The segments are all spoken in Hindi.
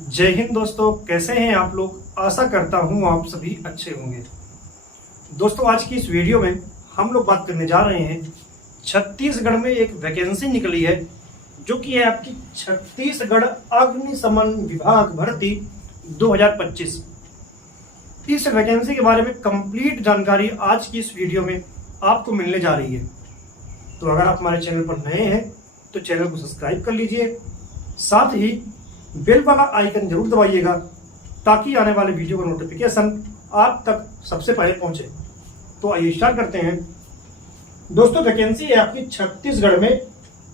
जय हिंद दोस्तों, कैसे हैं आप लोग। आशा करता हूं आप सभी अच्छे होंगे। दोस्तों, आज की इस वीडियो में हम लोग बात करने जा रहे हैं छत्तीसगढ़ में एक वैकेंसी निकली है जो कि है आपकी छत्तीसगढ़ अग्निशमन विभाग भर्ती 2025। इस वैकेंसी के बारे में कंप्लीट जानकारी आज की इस वीडियो में आपको मिलने जा रही है। तो अगर आप हमारे चैनल पर नए हैं तो चैनल को सब्सक्राइब कर लीजिए, साथ ही बेल वाला आइकन जरूर दबाइएगा ताकि आने वाले वीडियो का नोटिफिकेशन आप तक सबसे पहले पहुंचे। तो आइए स्टार्ट करते हैं। दोस्तों, वैकेंसी है आपकी छत्तीसगढ़ में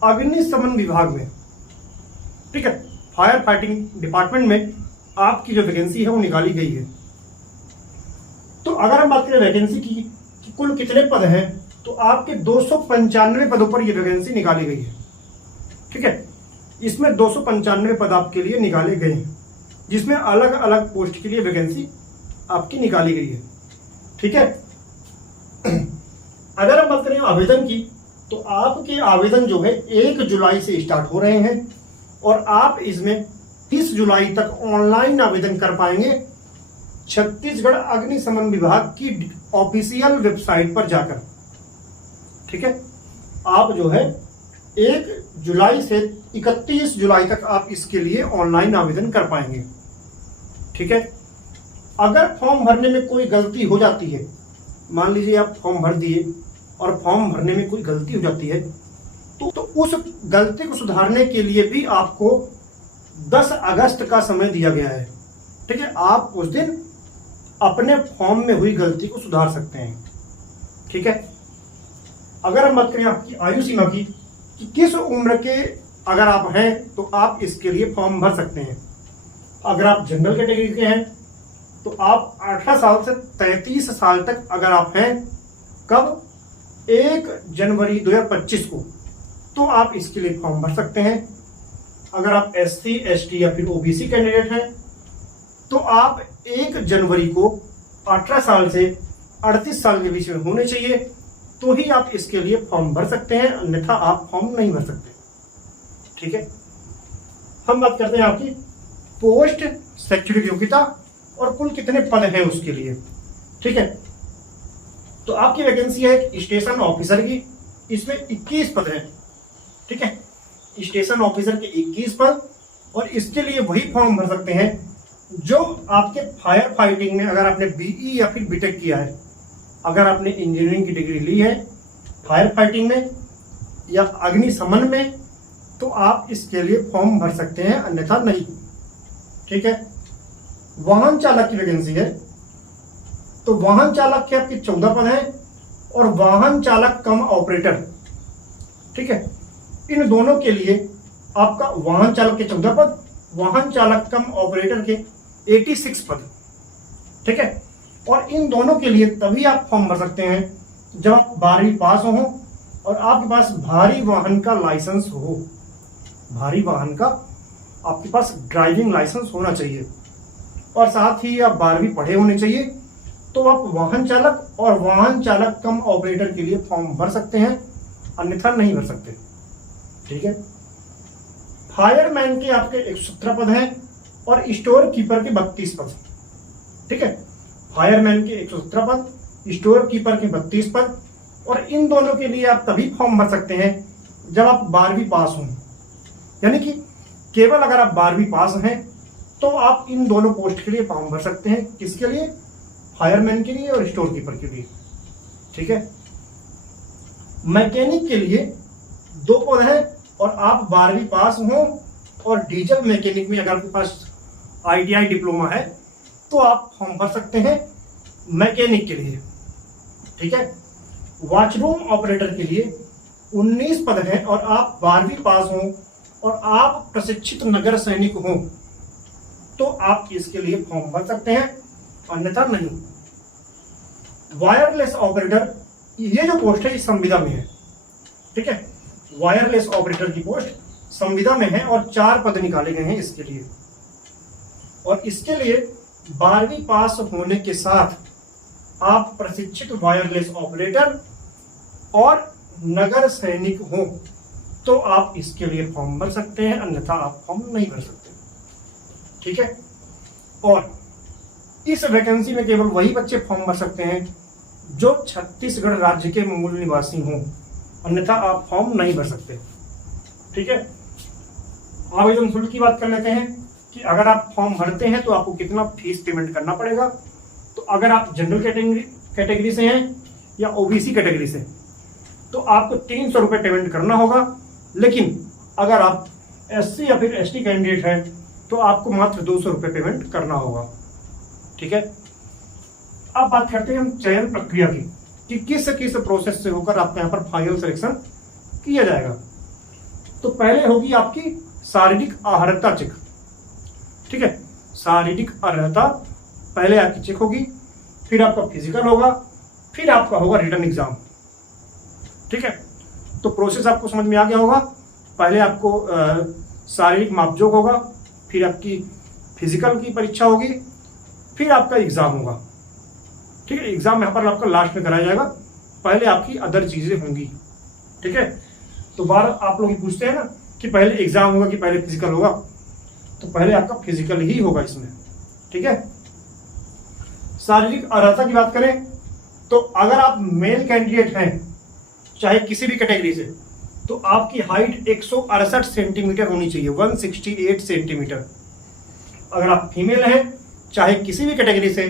अग्निशमन विभाग में, ठीक है, फायर फाइटिंग डिपार्टमेंट में आपकी जो वैकेंसी है वो निकाली गई है। तो अगर हम बात करें वैकेंसी की कि कुल कितने पद हैं, तो आपके 295 पदों पर यह वैकेंसी निकाली गई है, ठीक है। इसमें 295 पद आपके लिए निकाले गए हैं, जिसमें अलग अलग पोस्ट के लिए वैकेंसी आपकी निकाली गई है, ठीक है। अगर हम बात करें आवेदन की, तो आपके आवेदन जो है 1 जुलाई से स्टार्ट हो रहे हैं और आप इसमें 30 जुलाई तक ऑनलाइन आवेदन कर पाएंगे छत्तीसगढ़ अग्निशमन विभाग की ऑफिशियल वेबसाइट पर जाकर, ठीक है। आप जो है 1 जुलाई से 31 जुलाई तक आप इसके लिए ऑनलाइन आवेदन कर पाएंगे, ठीक है। अगर फॉर्म भरने में कोई गलती हो जाती है, मान लीजिए आप फॉर्म भर दिए और फॉर्म भरने में कोई गलती हो जाती है, तो उस गलती को सुधारने के लिए भी आपको 10 अगस्त का समय दिया गया है, ठीक है। आप उस दिन अपने फॉर्म में हुई गलती को सुधार सकते हैं, ठीक है। अगर हम बात करें आपकी आयु सीमा की कि किस उम्र के अगर आप हैं तो आप इसके लिए फॉर्म भर सकते हैं। अगर आप जनरल कैटेगरी के हैं तो आप 18 साल से 33 साल तक अगर आप हैं, कब 1 जनवरी 2025 को, तो आप इसके लिए फॉर्म भर सकते हैं। अगर आप SC, ST या फिर OBC कैंडिडेट हैं तो आप 1 जनवरी को 18 साल से 38 साल के बीच में होने चाहिए, तो ही आप इसके लिए फॉर्म भर सकते हैं, अन्यथा आप फॉर्म नहीं भर सकते, ठीक है। हम बात करते हैं आपकी पोस्ट शैक्षणिक योग्यता और कुल कितने पद हैं उसके लिए, ठीक है। तो आपकी वैकेंसी है स्टेशन ऑफिसर की, इसमें 21 पद हैं, ठीक है। स्टेशन ऑफिसर के 21 पद, और इसके लिए वही फॉर्म भर सकते हैं जो आपके फायर फाइटिंग में, अगर आपने BE या फिर BTech किया है, अगर आपने इंजीनियरिंग की डिग्री ली है फायर फाइटिंग में या अग्निशमन में, तो आप इसके लिए फॉर्म भर सकते हैं, अन्यथा नहीं, ठीक है। वाहन चालक की वैकेंसी है, तो वाहन चालक के आपके 14 पद हैं और वाहन चालक कम ऑपरेटर, ठीक है। इन दोनों के लिए आपका वाहन चालक के 14 पद, वाहन चालक कम ऑपरेटर के 86 पद, ठीक है। और इन दोनों के लिए तभी आप फॉर्म भर सकते हैं जब आप 12वीं पास हो और आपके पास भारी वाहन का लाइसेंस हो। भारी वाहन का आपके पास ड्राइविंग लाइसेंस होना चाहिए और साथ ही आप 12वीं पढ़े होने चाहिए, तो आप वाहन चालक और वाहन चालक कम ऑपरेटर के लिए फॉर्म भर सकते हैं, अन्यथा नहीं भर सकते, ठीक है। फायरमैन के आपके 117 पद हैं और स्टोर कीपर के 32 पद, ठीक है। फायरमैन के 117 पद, स्टोर कीपर के 32 पद, और इन दोनों के लिए आप तभी फॉर्म भर सकते हैं जब आप 12वीं पास हों। यानी कि केवल अगर आप 12वीं पास हैं तो आप इन दोनों पोस्ट के लिए फॉर्म भर सकते हैं। किसके लिए? फायरमैन के लिए और स्टोर कीपर के लिए, ठीक है। मैकेनिक के लिए 2 पद हैं और आप 12वीं पास हों, और डीजल मैकेनिक में अगर आपके पास ITI डिप्लोमा है तो आप फॉर्म भर सकते हैं मैकेनिक के लिए, ठीक है। वॉचरूम ऑपरेटर के लिए 19 पद हैं और आप 12वीं पास हों और आप प्रशिक्षित नगर सैनिक हों, तो आप इसके लिए फॉर्म भर सकते हैं, अन्यथा नहीं। वायरलेस ऑपरेटर, ये जो पोस्ट है इस संविदा में है, ठीक है। वायरलेस ऑपरेटर की पोस्ट संविदा में है और 4 पद निकाले गए हैं इसके लिए, और इसके लिए 12वीं पास होने के साथ आप प्रशिक्षित वायरलेस ऑपरेटर और नगर सैनिक हो तो आप इसके लिए फॉर्म भर सकते हैं, अन्यथा आप फॉर्म नहीं भर सकते। ठीक है। और इस वैकेंसी में केवल वही बच्चे फॉर्म भर सकते हैं जो छत्तीसगढ़ राज्य के मूल निवासी हों, अन्यथा आप फॉर्म नहीं भर सकते। ठीक है। आवेदन शुल्क की बात कर लेते हैं कि अगर आप फॉर्म भरते हैं तो आपको कितना फीस पेमेंट करना पड़ेगा। तो अगर आप जनरल कैटेगरी से हैं या ओबीसी कैटेगरी से तो आपको 300 रुपये पेमेंट करना होगा। लेकिन अगर आप एससी या फिर एसटी कैंडिडेट हैं तो आपको मात्र 200 रुपये पेमेंट करना होगा। ठीक है। अब बात करते हैं हम चयन प्रक्रिया की कि किस किस प्रोसेस से होकर आपके यहाँ पर फाइनल सिलेक्शन किया जाएगा। तो पहले होगी आपकी शारीरिक अर्हता चेक। ठीक है। शारीरिक अर्हता पहले आपकी चेक होगी, फिर आपका फिजिकल होगा, फिर आपका होगा रिटन एग्जाम। ठीक है। तो प्रोसेस आपको समझ में आ गया होगा। पहले आपको शारीरिक मापजोक होगा, फिर आपकी फिजिकल की परीक्षा होगी, फिर आपका एग्जाम होगा। ठीक है। एग्जाम यहाँ पर आपका लास्ट में कराया जाएगा, पहले आपकी अदर चीजें होंगी। ठीक है। तो बार आप लोग पूछते हैं ना कि पहले एग्जाम होगा कि पहले फिजिकल होगा, तो पहले आपका फिजिकल ही होगा इसमें। ठीक है। शारीरिक अर्हता की बात करें तो अगर आप मेल कैंडिडेट हैं चाहे किसी भी कैटेगरी से तो आपकी हाइट 168 सेंटीमीटर होनी चाहिए, 168 सेंटीमीटर। अगर आप फीमेल हैं चाहे किसी भी कैटेगरी से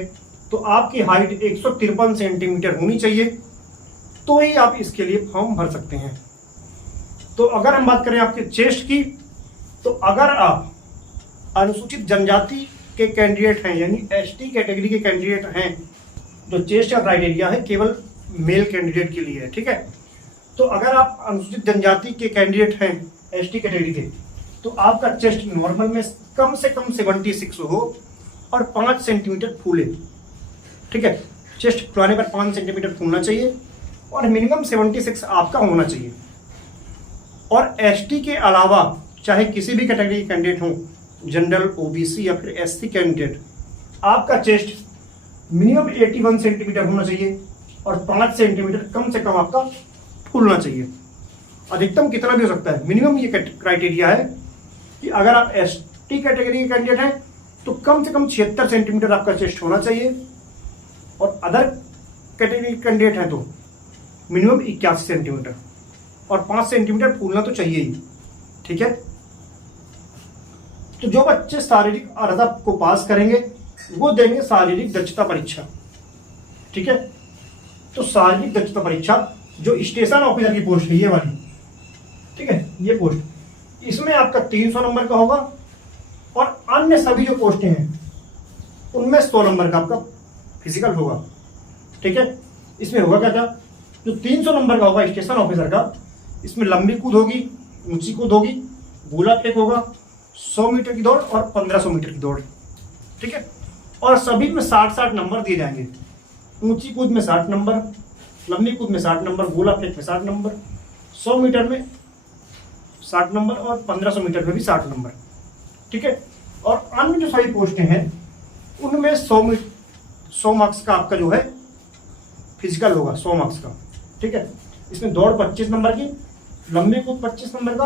तो आपकी हाइट 153 सेंटीमीटर होनी चाहिए, तो ही आप इसके लिए फॉर्म भर सकते हैं। तो अगर हम बात करें आपके चेस्ट की, तो अगर आप अनुसूचित जनजाति के कैंडिडेट हैं यानी एसटी कैटेगरी के कैंडिडेट हैं, जो चेस्ट का क्राइटेरिया है केवल मेल कैंडिडेट के लिए है। ठीक है। तो अगर आप अनुसूचित जनजाति के कैंडिडेट हैं एसटी कैटेगरी के, तो आपका चेस्ट नॉर्मल में कम से कम 76 हो और 5 सेंटीमीटर फूले। ठीक है। चेस्ट फुलाने पर 5 सेंटीमीटर फूलना चाहिए और मिनिमम 76 आपका होना चाहिए। और एसटी के अलावा चाहे किसी भी कैटेगरी के कैंडिडेट हो, जनरल, ओबीसी या फिर एससी कैंडिडेट, आपका चेस्ट मिनिमम 81 सेंटीमीटर होना चाहिए और 5 सेंटीमीटर कम से कम आपका फूलना चाहिए। अधिकतम कितना भी हो सकता है, मिनिमम ये क्राइटेरिया है कि अगर आप एसटी कैटेगरी के कैंडिडेट हैं तो कम से कम 76 सेंटीमीटर आपका चेस्ट होना चाहिए और अदर कैटेगरी के कैंडिडेट हैं तो मिनिमम 81 सेंटीमीटर और 5 सेंटीमीटर फूलना तो चाहिए ही। ठीक है। तो जो बच्चे शारीरिक अर्हता को पास करेंगे वो देंगे शारीरिक दक्षता परीक्षा। ठीक है। तो शारीरिक दक्षता परीक्षा जो स्टेशन ऑफिसर की पोस्ट है ये वाली, ठीक है, ये पोस्ट, इसमें आपका 300 नंबर का होगा और अन्य सभी जो पोस्टें हैं उनमें 100 नंबर का आपका फिजिकल होगा। ठीक है। इसमें होगा क्या क्या, जो 300 नंबर का होगा स्टेशन ऑफिसर का, इसमें लंबी कूद होगी, ऊंची कूद होगी, गोला फेंक होगा, 100 मीटर की दौड़ और 1500 मीटर की दौड़। ठीक है। और सभी में 60-60 नंबर दिए जाएंगे। ऊंची कूद में 60 नंबर, लंबी कूद में 60 नंबर, गोला फेंक में 60 नंबर, 100 मीटर में 60 नंबर और 1500 मीटर में भी 60 नंबर। ठीक है। और अन्य जो सभी पोस्टें हैं उनमें 100 मार्क्स का आपका जो है फिजिकल होगा, 100 मार्क्स का। ठीक है। इसमें दौड़ 25 नंबर की, लंबी कूद 25 नंबर का,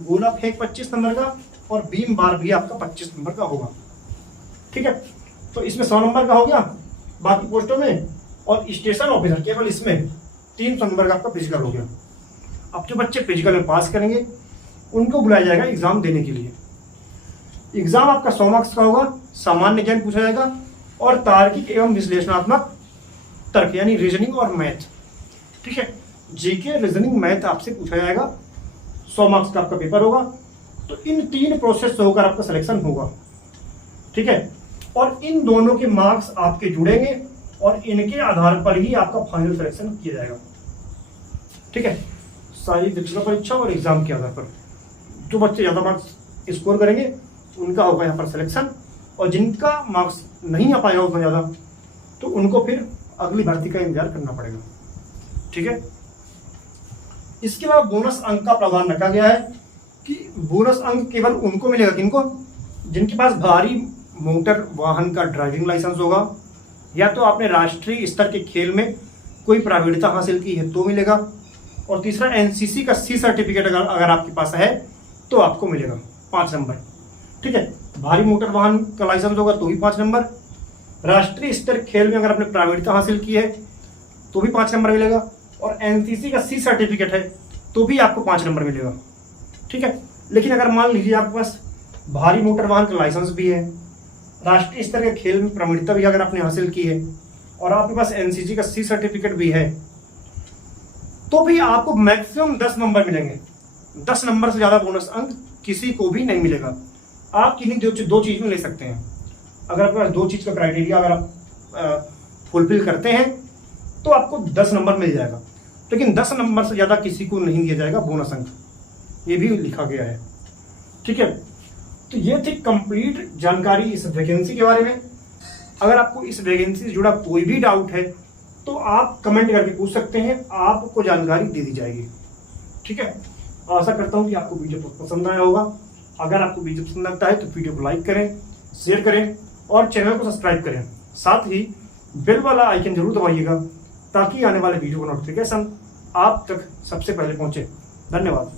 गोला फेंक 25 नंबर का और बीम बार भी आपका 25 नंबर का होगा। ठीक है। तो इसमें 100 नंबर का हो गया बाकी पोस्टों में, और स्टेशन ऑफिसर केवल इसमें 300 नंबर का आपका फिजिकल हो गया। अब जो बच्चे फिजिकल में पास करेंगे उनको बुलाया जाएगा एग्जाम देने के लिए। एग्जाम आपका 100 मार्क्स का होगा, सामान्य ज्ञान पूछा जाएगा और तार्किक एवं विश्लेषणात्मक तर्क यानी रीजनिंग और मैथ। ठीक है। जीके, रीजनिंग, मैथ आपसे पूछा जाएगा, 100 मार्क्स का आपका पेपर होगा। तो इन 3 प्रोसेस से होकर आपका सिलेक्शन होगा। ठीक है। और इन दोनों के मार्क्स आपके जुड़ेंगे और इनके आधार पर ही आपका फाइनल सिलेक्शन किया जाएगा। ठीक है। सारी दक्षता परीक्षा और एग्जाम के आधार पर जो बच्चे ज्यादा मार्क्स स्कोर करेंगे उनका होगा यहाँ पर सिलेक्शन, और जिनका मार्क्स नहीं आ पाएगा उतना ज्यादा तो उनको फिर अगली भर्ती का इंतजार करना पड़ेगा। ठीक है। इसके अलावा बोनस अंक का प्रावधान रखा गया है कि बोनस अंक केवल उनको मिलेगा किनको, जिनके पास भारी मोटर वाहन का ड्राइविंग लाइसेंस होगा, या तो आपने राष्ट्रीय स्तर के खेल में कोई प्रावीण्यता हासिल की है तो मिलेगा, और तीसरा एनसीसी का सी सर्टिफिकेट अगर आपके पास है तो आपको मिलेगा 5 नंबर। ठीक है। भारी मोटर वाहन का लाइसेंस होगा तो भी 5 नंबर। राष्ट्रीय स्तर खेल में अगर आपने प्रावीण्यता हासिल की है तो भी 5 नंबर मिलेगा। और एनसीसी का सी सर्टिफिकेट है तो भी आपको 5 नंबर मिलेगा, ठीक है। लेकिन अगर मान लीजिए आपके पास भारी मोटर वाहन का लाइसेंस भी है, राष्ट्रीय स्तर के खेल में प्रावीण्यता भी अगर आपने हासिल की है और आपके पास एनसीसी का सी सर्टिफिकेट भी है, तो भी आपको मैक्सिमम 10 नंबर मिलेंगे। 10 नंबर से ज़्यादा बोनस अंक किसी को भी नहीं मिलेगा। आप किन्हीं दो चीज़ में ले सकते हैं। अगर आपके पास 2 चीज़ का क्राइटेरिया अगर आप फुलफिल करते हैं तो आपको 10 नंबर मिल जाएगा, लेकिन 10 नंबर से ज़्यादा किसी को नहीं दिया जाएगा बोनस अंक, ये भी लिखा गया है, ठीक है। तो ये थी कंप्लीट जानकारी इस वैकेंसी के बारे में। अगर आपको इस वैकेंसी से जुड़ा कोई भी डाउट है तो आप कमेंट करके पूछ सकते हैं, आपको जानकारी दे दी जाएगी, ठीक है। आशा करता हूँ कि आपको वीडियो पसंद आया होगा। अगर आपको वीडियो पसंद आता है तो वीडियो को लाइक करें, शेयर करें और चैनल को सब्सक्राइब करें। साथ ही बेल वाला आइकन जरूर दबाइएगा ताकि आने वाले वीडियो का नोटिफिकेशन आप तक सबसे पहले पहुंचे। धन्यवाद।